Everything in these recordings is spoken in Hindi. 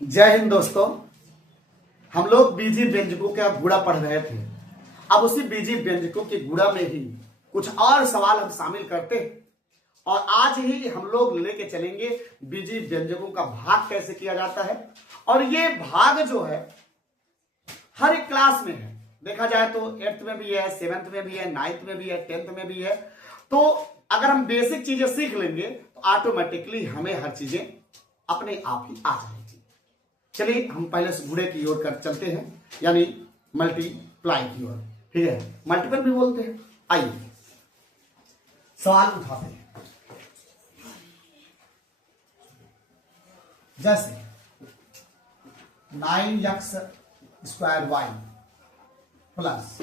जय हिंद दोस्तों। हम लोग बीजी व्यंजकों का गुणा पढ़ रहे थे। अब उसी बीजी व्यंजकों के गुणा में ही कुछ और सवाल हम शामिल करते हैं और आज ही हम लोग लेके चलेंगे बीजी व्यंजकों का भाग कैसे किया जाता है। और ये भाग जो है हर एक क्लास में है, देखा जाए तो 8th में भी है, 7th में भी है, 9th में भी है, 10th में भी है। तो अगर हम बेसिक चीजें सीख लेंगे तो ऑटोमेटिकली हमें हर चीजें अपने आप ही आ जाएगी। चलिए हम पहले से गुणे की ओर कर चलते हैं, यानी मल्टीप्लाई की ओर। ठीक है, मल्टीपल भी बोलते हैं। आइए सवाल उठाते हैं। जैसे 9x square Y plus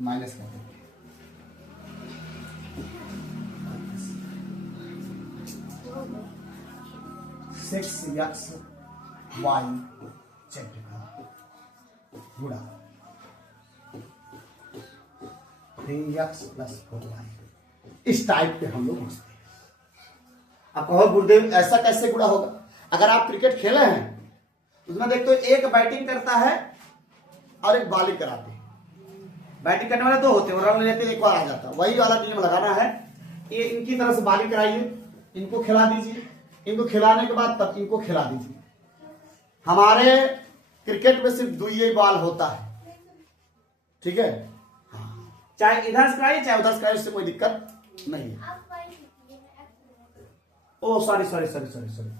minus करते हैं 6x वाई जेड का गुणा 3x प्लस 4y। इस टाइप के हम लोग पूछते हैं। अब कहो गुरुदेव ऐसा कैसे गुणा होगा? अगर आप क्रिकेट खेले हैं उसमें देखते हो एक बैटिंग करता है और एक बॉलिंग कराते हैं। बैटिंग करने वाले दो होते हैं, रन लेते हैं, एक बार आ जाता है। वही वाला टीम लगाना है। ये इनकी तरफ से बॉलिंग कराइए, इनको खिला दीजिए, इनको खिलाने के बाद तब इनको खिला दीजिए। हमारे क्रिकेट में सिर्फ 2 ही बॉल होता है, ठीक है। हाँ, चाहे इधर से कराइए चाहे उधर से कराइए, उससे कोई दिक्कत नहीं है। ओ sorry sorry sorry sorry sorry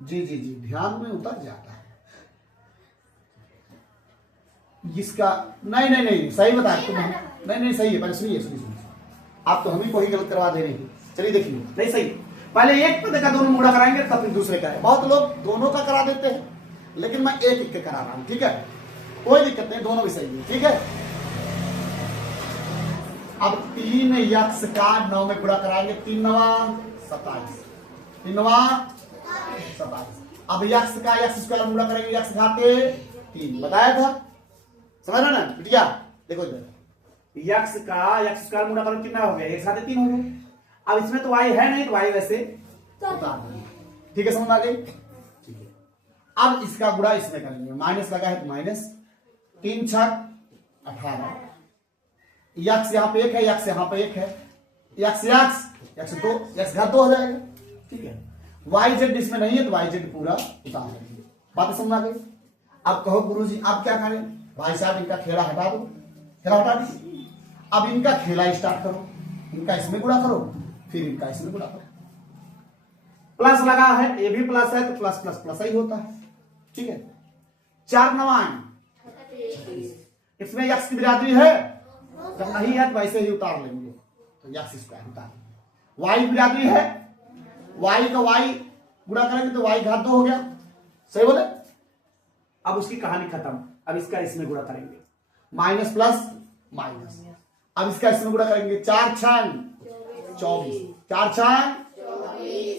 जी जी जी, ध्यान में उतर जाता है इसका। नहीं नहीं नहीं, सही बताया तुम। नहीं नहीं सही है, पहले सुनिए सुनिए सुनिए। आप तो हम ही को ही गलत करवा दे रहे हैं। चलिए देखिए, नहीं सही, पहले एक पद का दोनों गुणा कराएंगे तब फिर दूसरे का है। बहुत लोग दोनों का करा देते हैं, लेकिन मैं एक एक के करा रहा हूं, ठीक है। कोई दिक्कत नहीं, दोनों भी सही है, ठीक है। अब 3x का 9 में गुणा कराएंगे, 3 9 27, 3 9 27। अब x का x स्क्वायर में गुणा करेंगे, x घाते 3 बताया था, समझ रहे ना बिटिया? देखो इधर x का x स्क्वायर में गुणा करेंगे कितना हो गया? x घाते 3 हो गया। अब इसमें तो y है नहीं, तो y वैसे उतार देंगे, ठीक है, समझ आ गई? ठीक है। अब इसका गुणा इसमें करेंगे, माइनस लगा है तो माइनस, 3 6 18। x यहाँ पे 1 है, x यहाँ पे 1 है, x 2, x घात 2 हो जाएगा, ठीक है। y z इसमें नहीं है तो y z पूरा उतार देंगे। बात समझ आ गई? अब कहो गुरुजी अब क्या करें? भाई साहब इनका खेला हटा दो, खेला हटा दी। अब इनका खेला स्टार्ट करो, इनका इसमें गुणा करो, फिर इनका इसमें गुणा करो। प्लस लगा है, ये भी प्लस है तो प्लस प्लस प्लस ही होता है, ठीक है। 4 9 इसमें x की बिरादरी है, जब नहीं है तो वैसे ही उतार लेंगे, तो x स्क्वायर उतार लेंगे। y बिरादरी है, y का y गुणा करेंगे तो y घात 2 हो गया, सही बोले? अब उसकी कहानी खत्म। अब इसका इसमें गुणा करेंगे, माइनस प्लस माइनस। अब इसका इसमें गुणा करेंगे, 4 6 24, 4 6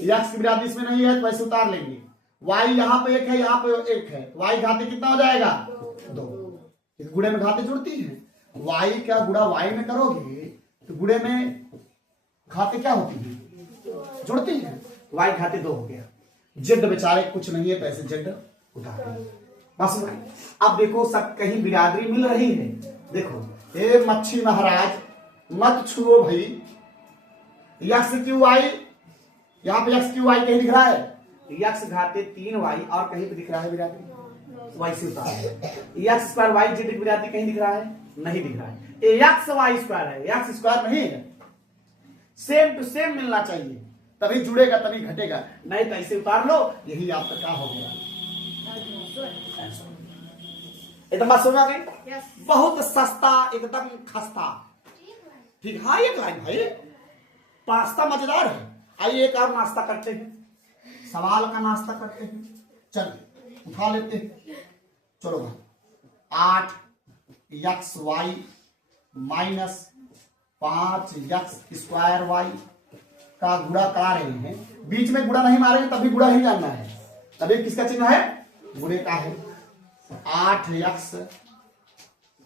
x की बिरादरी इसमें नहीं है तो वैसे उतार लेंगे। y यहाँ पे 1 है, यहाँ पे 1 है, y घाते कितना हो जाएगा? 2। इस गुणे में घाते जुड़ती है, y का गुणा y में करोगे तो गुणे में घाते क्या होती है? जुड़ती है। y घाते 2 हो गया। z बेचारे कुछ नहीं है तो ऐसे z उतार देंगे, बस। अब देखो सब कहीं बिरादरी मिल रही है। देखो ए मच्छी महाराज मत छुओ भाई, x क्यू y, यहाँ पे x क्यू y कहीं दिख रहा है? x घाते 3y और कहीं पे दिख रहा है बिरादरी? y से उतार। x स्क्वायर y z की बिरादरी कहीं दिख रहा है? नहीं दिख रहा है। ये x y स्क्वायर है, x स्क्वायर नहीं है। सेम टू सेम मिलना चाहिए, तभी जुड़ेगा तभी घटेगा, नहीं तो ऐसे उतार लो। यही आपका क्या हो गया? एकदम बात समझ आ गई? बहुत सस्ता, एकदम खस्ता, ठीक। हाँ एक लाइन भाई, पास्ता मजेदार है। आइए एक और नाश्ता करते हैं, सवाल का नाश्ता करते हैं। चलिए उठा लेते हैं, चलो भाई। 8x y minus 5x square Y का गुणा करा रहे हैं। बीच में गुणा नहीं मारेंगे तभी गुणा ही जानना है, तभी किसका चिन्ह है? गुणे का है। 8x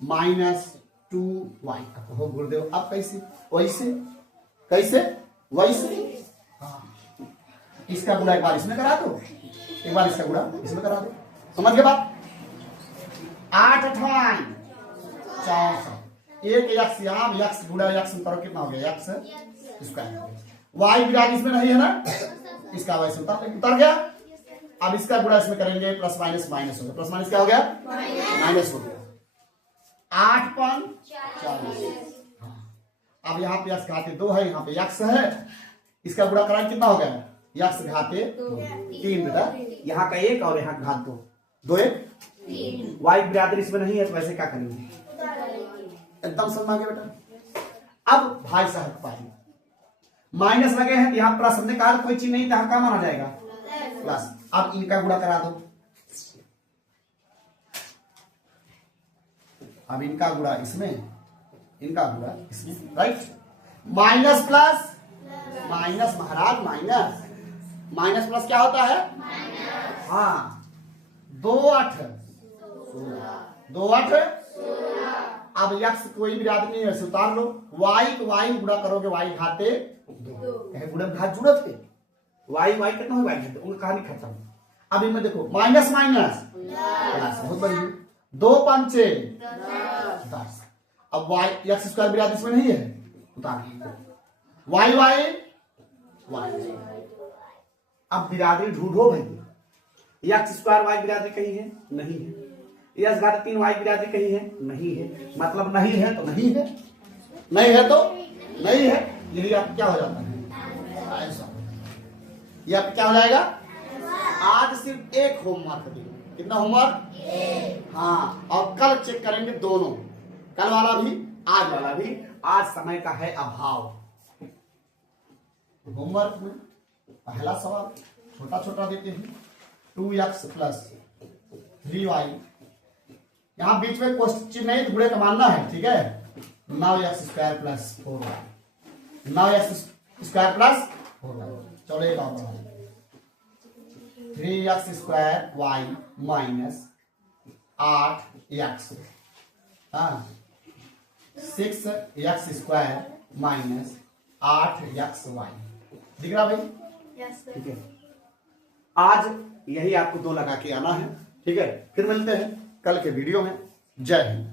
minus 2y। हो गुरुदेव अब कैसे? वैसे कैसे? वैसे। हाँ, इसका गुणा एक बार इसमें करा दो, एक बार इसका गुणा इसमें करा दो, समझ गए बात। 8 8 64, एक यक्स यहाँ, यक्स गुणा यक्स करो कितना हो गया, यक्स स्क्वायर। वाई विराट इसमें नहीं है ना, इसका वैसे उतर गया। अब इसका गुणा इसमें करेंगे, प्लस माइनस माइनस हो गया, प्लस माइनस क्या हो गया, माइनस हो गया। 8 5 40। अब यहाँ पे यक्स घाते 2 है, यहाँ पे यक्स है, इसका गुणा कराएं कितना हो गया, यक्स घाते 3 बेटा, यहाँ का 1 और यहाँ घात 2, 2 1। वाई बिरादरी इसमें नहीं है तो वैसे क्या करेंगे, एकदम समझ आ गया बेटा। अब भाई साहब पाई माइनस लगे हैं, यहाँ प्लस, हमने कहा कोई चीज नहीं था, क्या माना जाएगा, प्लस। अब इनका गुणा करा दो, अब इनका गुणा इसमें, इनका गुणा इसमें, राइट। माइनस प्लस माइनस महाराज, माइनस माइनस प्लस क्या होता है, हाँ 2 8 2 8। अब यक्स कोई भी याद नहीं है, उतार लो, वाई को वाई गुणा करोगे, वाई घाते 2, गुणा घात जुड़त है, वाई वाई कितना हो, वाई घाते, उनका कहानी खत्म। अब इनमें देखो माइनस माइनस प्लस, बहुत बढ़िया, 2 5 10। अब वाई यक्स स्क्वायर बिरादरी इसमें नहीं है, उतार वाई वाई वाई। अब बिरादरी ढूंढो भाई, यक्स स्क्वायर वाई बिरादरी कहीं है, नहीं है, यक्स घात 3 वाई बिरादरी कहीं है, नहीं है, मतलब नहीं है तो नहीं है, नहीं है तो नहीं है, यही आप क्या हो जाता है ऐसा, ये आप क्या हो जाएगा। आज सिर्फ एक होमवर्क देंगे, कितना होमवर्क, हाँ, और कल चेक करेंगे दोनों, कल वाला भी आज वाला भी, आज समय का है अभाव। होमवर्क में पहला सवाल छोटा छोटा देते हैं, 2x प्लस 3y, यहां बीच में क्वेश्चन नहीं, गुणे का मानना है, ठीक है। 9x square plus 4y, 9x square plus 4y, चलो एक और बढ़ा, 3x square y minus 8x, हाँ 6x स्क्वायर माइनस 8xy, दिख रहा भाई, ठीक है। आज यही आपको 2 लगा के आना है, ठीक है। फिर मिलते हैं कल के वीडियो में, जय हिंद।